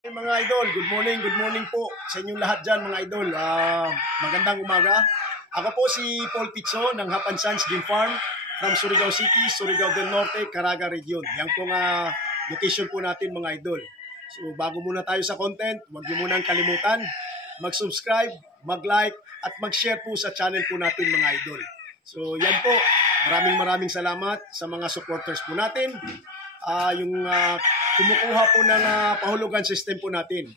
Hey, mga idol, good morning po sa inyong lahat dyan mga idol. Magandang umaga. Ako po si Paul Pizzo ng Hapan Sons Game Farm from Surigao City, Surigao del Norte, Caraga Region. Yan pong location po natin mga idol. So bago muna tayo sa content, huwag niyo munang kalimutan mag-subscribe, mag-like at mag-share po sa channel po natin mga idol. So yan po, maraming salamat sa mga supporters po natin. Kumukuha po ng pahulugan system po natin.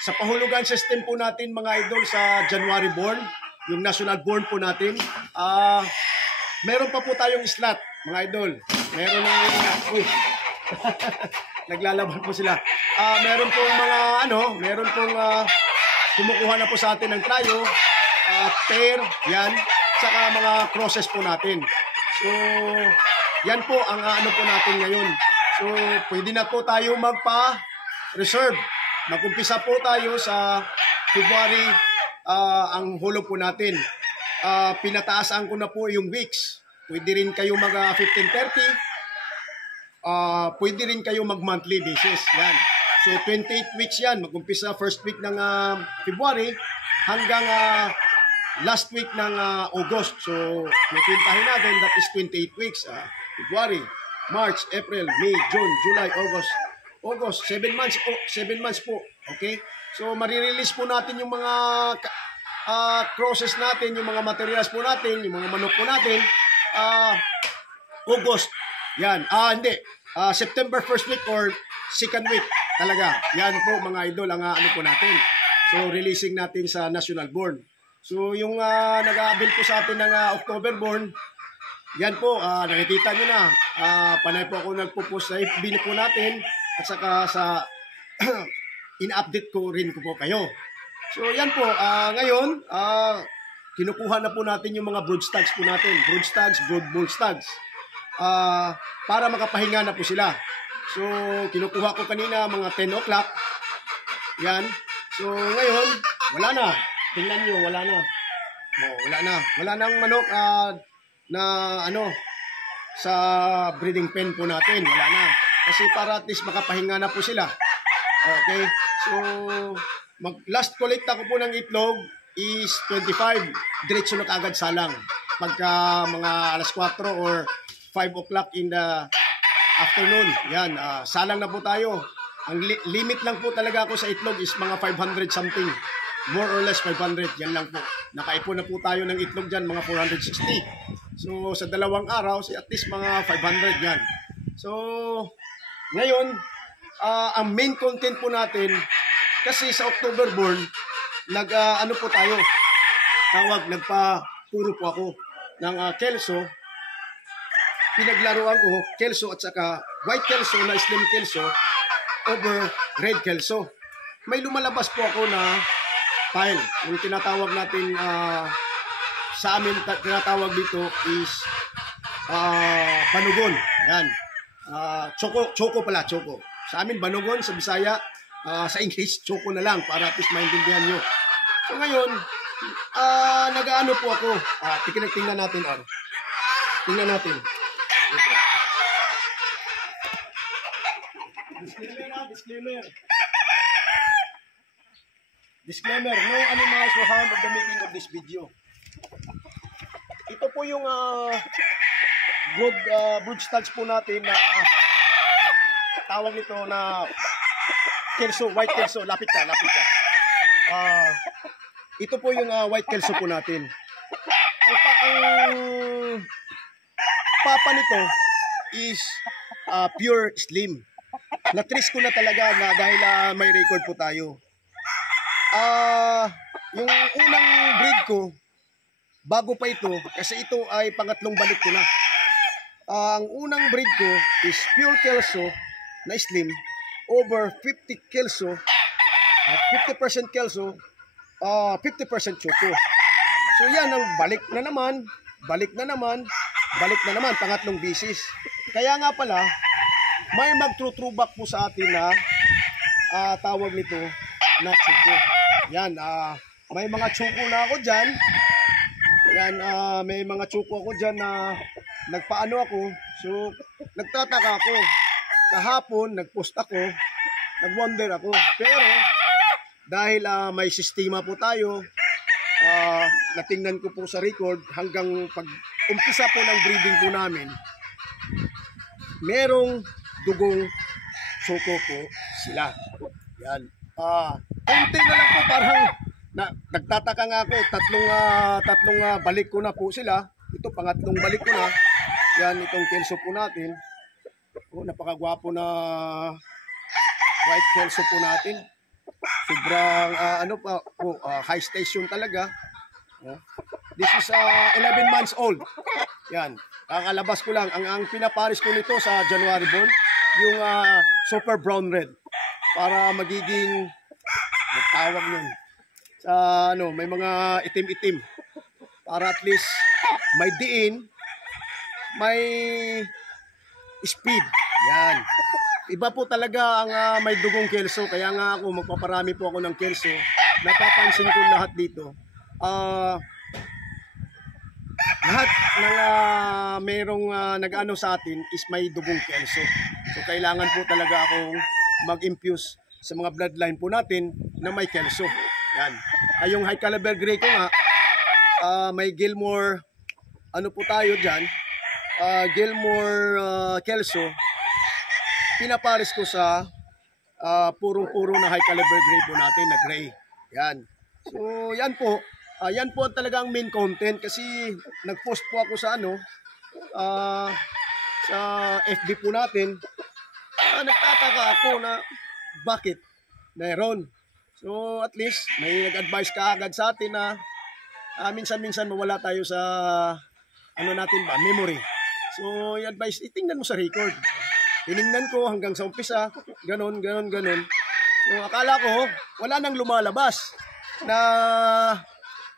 Sa pahulugan system po natin mga idol sa January born, yung national born po natin, meron pa po tayong slot mga idol. Meron na naglalaban po sila. Meron pong meron pong kumukuha na po sa atin ng tryo, pair, yan, saka mga crosses po natin. So, yan po ang ano po natin ngayon. So, pwede na po tayo magpa-reserve. Mag-umpisa po tayo sa February ang hulog po natin. Pinataasan ko na po yung weeks. Pwede rin kayo mag 15-30. Pwede rin kayo mag-monthly basis. Yan. So, 28 weeks yan. Mag-umpisa first week ng February hanggang last week ng August. So, natintahin natin, that is 28 weeks. February, March, April, May, June, July, August, 7 months po, 7 months po. Okay? So, marirelease po natin yung mga crosses natin, yung mga materials po natin, yung mga manok po natin, August. Yan. Hindi. September 1st week or 2nd week. Talaga. Yan po mga idol ang ano po natin. So, releasing natin sa national born. So, yung nag-aabil po sa atin ng October born, yan po, nakikita nyo na. Panay po ako nagpo-post sa FB na po natin at saka sa in-update ko rin po kayo. So yan po, ngayon, kinukuha na po natin yung mga brood stags po natin. Brood stags, brood bull stags. Para makapahinga na po sila. So kinukuha ko kanina mga 10 o'clock. Yan. So ngayon, wala na. Tingnan nyo, wala na. Wala na. Wala nang manok na sa breeding pen po natin, wala na. Kasi para at least makapahinga na po sila. Okay? So, last collect ako po ng itlog is 25. Diretso na kaagad salang. Pagka mga alas 4 or 5 o'clock in the afternoon. Yan, salang na po tayo. Ang limit lang po talaga ako sa itlog is mga 500 something. More or less 500. Yan lang po. Nakaipon na po tayo ng itlog dyan, mga 460. So, sa 2 araw, at least mga 500 yan. So, ngayon, ang main content po natin, kasi sa October born, ano po tayo, nagpa-puro po ako ng Kelso. Pinaglaruan ko, Kelso at saka white Kelso na slim Kelso over red Kelso. May lumalabas po ako na pile. Yung tinatawag natin, sa amin tinatawag dito is banugon. Yan. Choco pala. Sa amin banugon, sa Bisaya, sa English, choco na lang para at least maintindihan nyo. So ngayon, nag-ano po ako. Tingnan natin. Tingnan natin. Disclaimer, no animals were harmed of the making of this video. Ito po yung brood stags po natin na tawag nito na Kelso, white Kelso. Lapit ka. Ito po yung white Kelso po natin. Ang papa nito is pure slim. Na-trace ko na talaga na dahil may record po tayo. Yung unang breed ko, bago pa ito, kasi ito ay pangatlong balik ko na. Ang unang breed ko is pure Kelso na slim over 50 Kelso at 50% Kelso, 50% Choco. So yan ang balik na naman, pangatlong bisis. Kaya nga pala, may mag-true back po sa atin na tawag nito na Choco. Yan, may mga Choco na ako dyan. Yan, may mga Choco ako dyan na nagpaano ako. So, nagtataka ako. Kahapon, nagpost ako nag-wonder ako. Pero dahil may sistema po tayo, natingnan ko po sa record hanggang pag-umpisa po ng breeding po namin, merong dugong choco po sila. Yan. Konti na lang po, parang nagtataka nga ako, tatlong balik ko na po sila. Ito, pangatlong balik ko na. Yan, itong kelso po natin. Napakagwapo na white kelso po natin. Sobrang high station talaga. This is 11 months old. Yan. Kakalabas ko lang. Ang pinaparis ko nito sa January born, yung super brown red. Para magiging, tawag yun. Sa may mga itim-itim. Para at least may diin, may speed. Yan. Iba po talaga ang may dugong kelso. Kaya nga ako, magpaparami po ako ng kelso. Napapansin ko lahat dito. Lahat ng mayroong nag-ano sa atin is may dugong kelso. So kailangan po talaga akong mag-infuse sa mga bloodline po natin na may kelso. Yan. Yung high caliber gray ko nga, may Gilmore, ano po tayo dyan, Gilmore kelso, pinaparis ko sa purong-puro na high caliber gray po natin na gray. Yan. So yan po. Yan po talagang main content kasi nag-post po ako sa sa FB po natin. Nagtataka ako na bakit mayroon. So at least may nag-advise ka agad sa atin na minsan-minsan mawala tayo sa memory. So i-advise, itingnan mo sa record. Tiningnan ko hanggang sa umpisa, ganon. So akala ko wala nang lumalabas na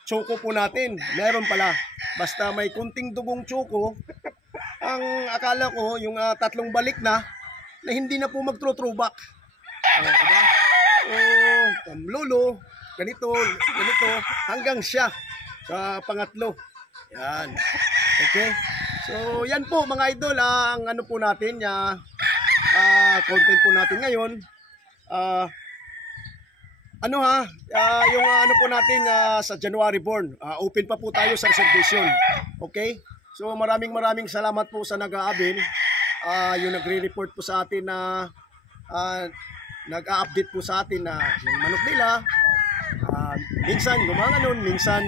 choco po natin. Meron pala. Basta may kunting dugong choco, ang akala ko yung tatlong balik na hindi na po mag-throwback. Diba? So, lolo, ganito, hanggang siya sa pangatlo. Yan. Okay? So, yan po mga idol, ang ano po natin, content po natin ngayon. Yung ano po natin sa January born, open pa po tayo sa reservation. Okay? So maraming salamat po sa nag-aabil. Yung nagre-report po sa atin na nag-a-update po sa atin na yung manok nila minsan gumaganon, minsan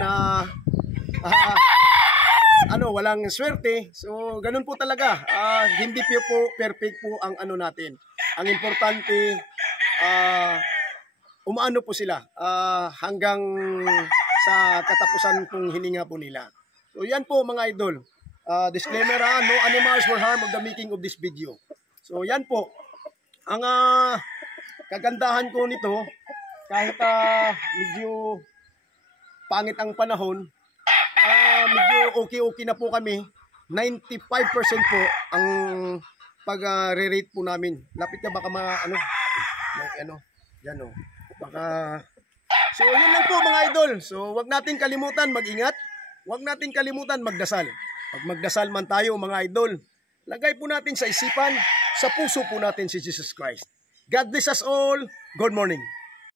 walang swerte. So ganun po talaga. Hindi po perfect po ang ano natin. Ang importante umaano po sila hanggang sa katapusan pong hininga po nila. So yan po mga idol. Disclaimer, no animals were harmed of the making of this video. So yan po. Ang kagandahan ko nito, kahit medyo pangit ang panahon, medyo okay na po kami. 95% po ang pag-re-rate po namin. Lapit ka baka yan o. Baka, so yun lang po mga idol. So wag natin kalimutan mag-ingat. Wag natin kalimutan magdasal. Pag magdasal man tayo mga idol, lagay po natin sa isipan, sa puso po natin si Jesus Christ. God bless us all. Good morning.